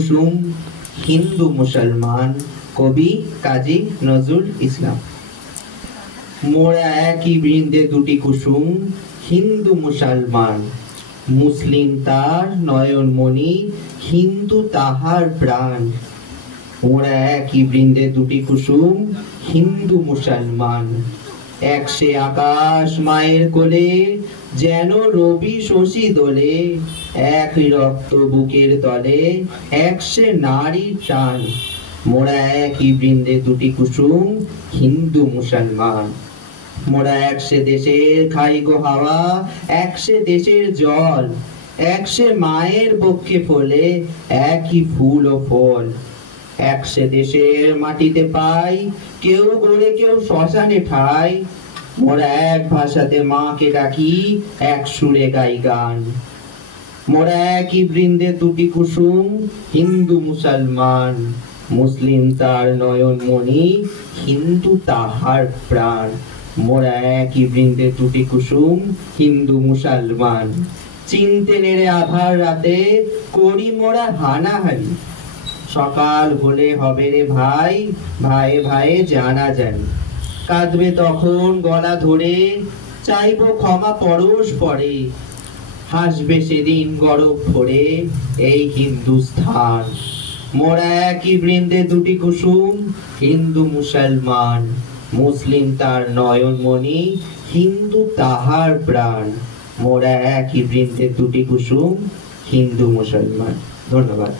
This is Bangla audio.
কুসুম হিন্দু মুসলমান কবি কাজী নজরুল ইসলাম। মোরা একই বৃন্দে দুটি কুসুম, হিন্দু মুসলমান, মুসলিম তার নয়নমণি, হিন্দু তাহার প্রাণ। মোরা একই বৃন্দে দুটি কুসুম, হিন্দু মুসলমান, এক সে আকাশ মায়ের কোলে, যেন রবি শশী দোলে, এক রক্ত বুকের তলে, এক সে নারীর টান। মোরা একই বৃন্দে দুটি কুসুম, হিন্দু মুসলমান। মোরা এক সে দেশের খাই গো হাওয়া, এক সে দেশের জল, এক সে মায়ের বক্ষে ফলে, একই ফুল ও ফল। এক সে দেশের মাটিতে পাই, কেউ গড়ে কেউ শ্মশানে ঠাই। মোরা এক ভাষাতে মাকে ডাকি, এক সুরে গাই গান। মোরা একই বৃন্দে দুটি কুসুম, হিন্দু মুসলমান, মুসলিম তার নয়নমণি, হিন্দু তাহার প্রাণ। মোরা একই বৃন্দে দুটি কুসুম, হিন্দু মুসলমান, চিনতে নেড়ে আধার রাতে করি মোরা হানাহানি। সকাল হলে হবে রে ভাই, ভাইয়ে ভাইয়ে জানা জানি। কাঁদবে তখন গলা ধরে, চাইবো ক্ষমা পরস্পরে। হাসবে সেদিন গরব ভরে এই হিন্দুস্থান। মোরা একই বৃন্দে দুটি কুসুম, হিন্দু মুসলমান, মুসলিম তার নয়নমণি, হিন্দু তাহার প্রাণ। মোরা একই বৃন্দে দুটি কুসুম, হিন্দু মুসলমান। ধন্যবাদ।